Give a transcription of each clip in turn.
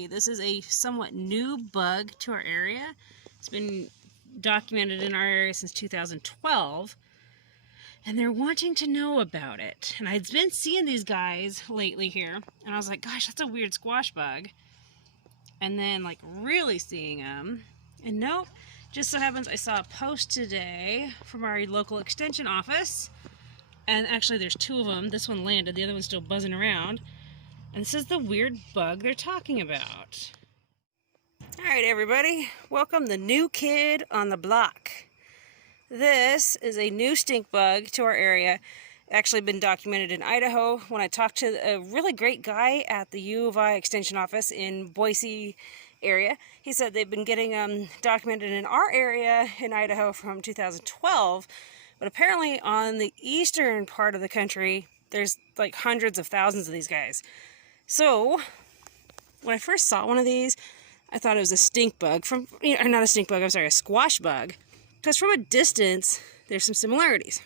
apparently this is a somewhat new bug to our area. It's been documented in our area since 2012, and they're wanting to know about it. And I've been seeing these guys lately here, and I was like, gosh, that's a weird squash bug. And then like really seeing them, and nope, just so happens I saw a post today from our local extension office, and actually there's two of them. This one landed, the other one's still buzzing around, and this is the weird bug they're talking about. All right, everybody, welcome the new kid on the block. This is a new stink bug to our area. Actually been documented in Idaho. When I talked to a really great guy at the U of I extension office in Boise area, he said they've been getting documented in our area in Idaho from 2012, but apparently on the eastern part of the country there's like hundreds of thousands of these guys. So when I first saw one of these, I thought it was a stink bug from, or not a stink bug, I'm sorry, a squash bug, because from a distance there's some similarities.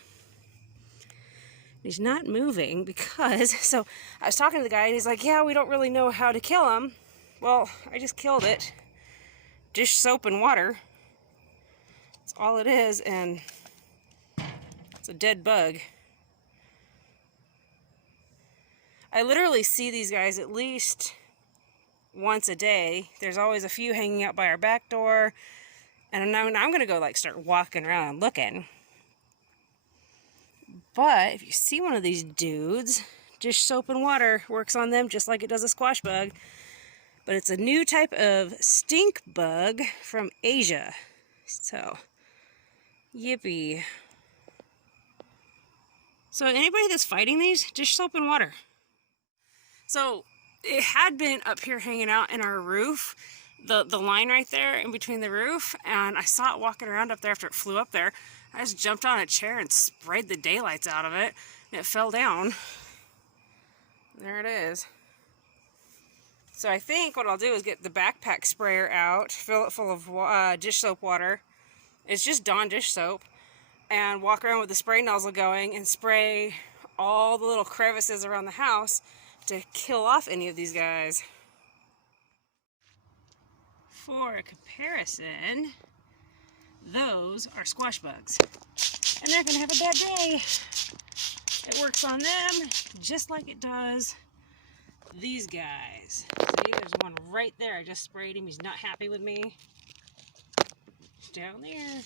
He's not moving because, so I was talking to the guy and he's like, yeah, we don't really know how to kill him. Well, I just killed it. Dish soap and water. That's all it is, and it's a dead bug. I literally see these guys at least once a day. There's always a few hanging out by our back door, and I'm going to go like start walking around and looking. But if you see one of these dudes, dish soap and water works on them just like it does a squash bug. But it's a new type of stink bug from Asia. So, yippee. So anybody that's fighting these, dish soap and water. So it had been up here hanging out in our roof, the line right there in between the roof, and I saw it walking around up there after it flew up there. I just jumped on a chair and sprayed the daylights out of it, and it fell down. There it is. So I think what I'll do is get the backpack sprayer out, fill it full of dish soap water. It's just Dawn dish soap, and walk around with the spray nozzle going and spray all the little crevices around the house to kill off any of these guys. For a comparison, those are squash bugs, and they're gonna have a bad day. It works on them just like it does these guys. See, there's one right there. I just sprayed him. He's not happy with me. Down there.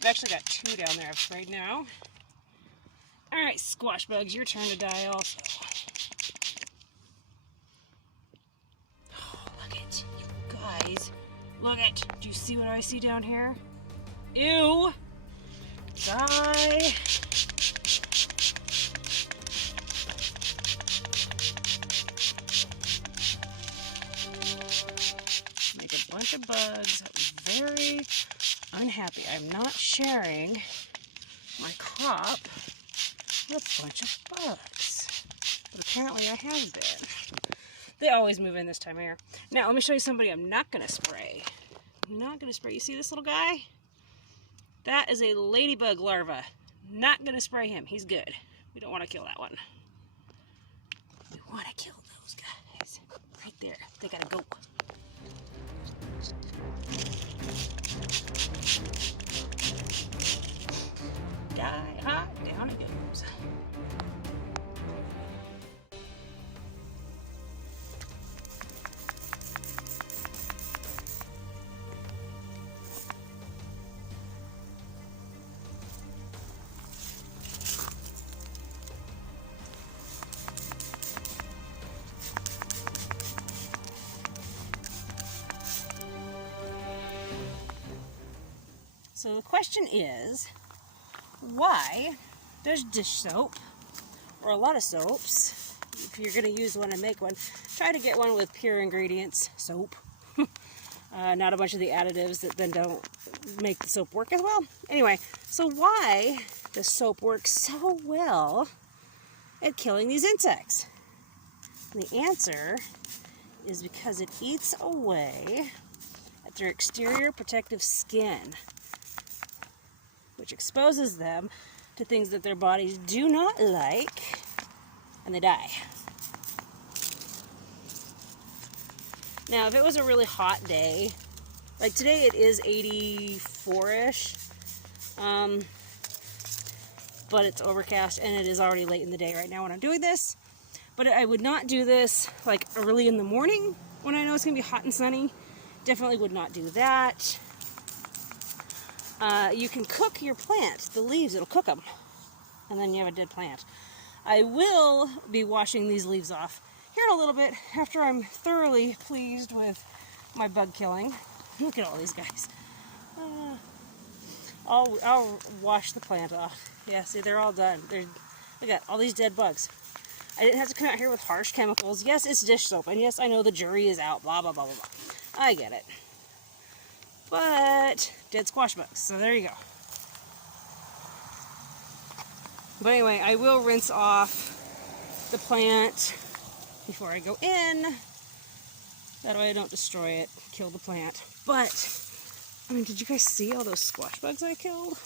I've actually got two down there I've sprayed now. All right, squash bugs, your turn to die also. Oh, look it, you guys. Look it. Do you see what I see down here? Ew! Die! Make a bunch of bugs. Very unhappy. I'm not sharing my crop with a bunch of bugs. But apparently I have been. They always move in this time of year. Now, let me show you somebody I'm not going to spray. I'm not going to spray. You see this little guy? That is a ladybug larva. Not going to spray him. He's good. We don't want to kill that one. We want to kill those guys. Right there. They got to go. Die hot. Down it goes. So the question is, why does dish soap, or a lot of soaps, if you're going to use one and make one, try to get one with pure ingredients soap, not a bunch of the additives that then don't make the soap work as well. Anyway, so why does soap work so well at killing these insects? And the answer is because it eats away at their exterior protective skin, which exposes them to things that their bodies do not like, and they die. Now, if it was a really hot day, like today it is 84-ish, but it's overcast and it is already late in the day right now when I'm doing this. But I would not do this like early in the morning when I know it's going to be hot and sunny. Definitely would not do that. You can cook your plant, the leaves, it'll cook them. And then you have a dead plant. I will be washing these leaves off here in a little bit after I'm thoroughly pleased with my bug killing. Look at all these guys. I'll wash the plant off. Yeah, see, they're all done. Look at all these dead bugs. I didn't have to come out here with harsh chemicals. Yes, it's dish soap, and yes, I know the jury is out, blah, blah, blah, blah, blah. I get it. But dead squash bugs, so there you go. But anyway, I will rinse off the plant before I go in. That way I don't destroy it, kill the plant. But, I mean, did you guys see all those squash bugs I killed?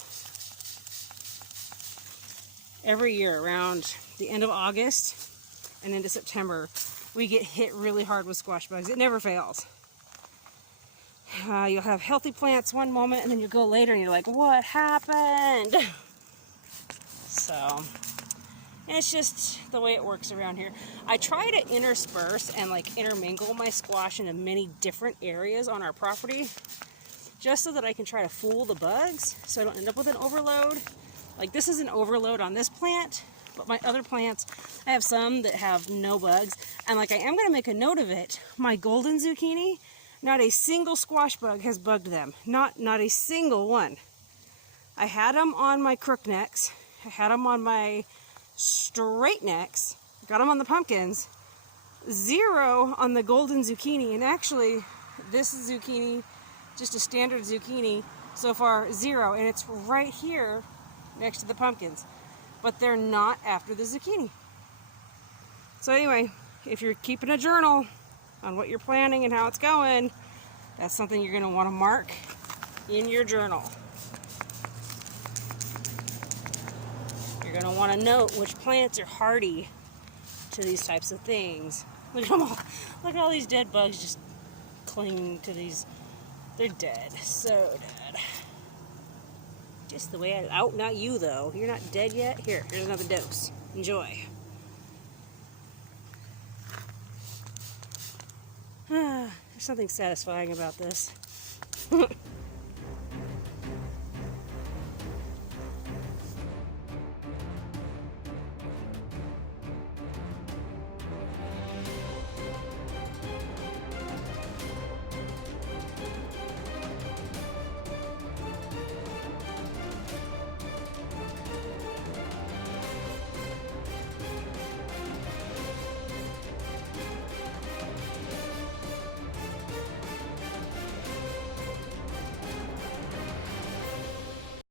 Every year around the end of August and into September, we get hit really hard with squash bugs. It never fails. You'll have healthy plants one moment and then you go later and you're like, what happened? So, it's just the way it works around here. I try to intersperse and like intermingle my squash into many different areas on our property just so that I can try to fool the bugs so I don't end up with an overload. Like this is an overload on this plant, but my other plants, I have some that have no bugs. And like I am going to make a note of it, my golden zucchini, not a single squash bug has bugged them. Not a single one. I had them on my crook necks. I had them on my straight necks. Got them on the pumpkins. 0 on the golden zucchini. And actually, this zucchini, just a standard zucchini, so far 0. And it's right here next to the pumpkins. But they're not after the zucchini. So anyway, if you're keeping a journal on what you're planning and how it's going, that's something you're going to want to mark in your journal. You're going to want to note which plants are hardy to these types of things. Look at them all. Look at all these dead bugs just clinging to these. They're dead. So dead. Just the way not you though. You're not dead yet. Here's another dose. Enjoy. There's something satisfying about this.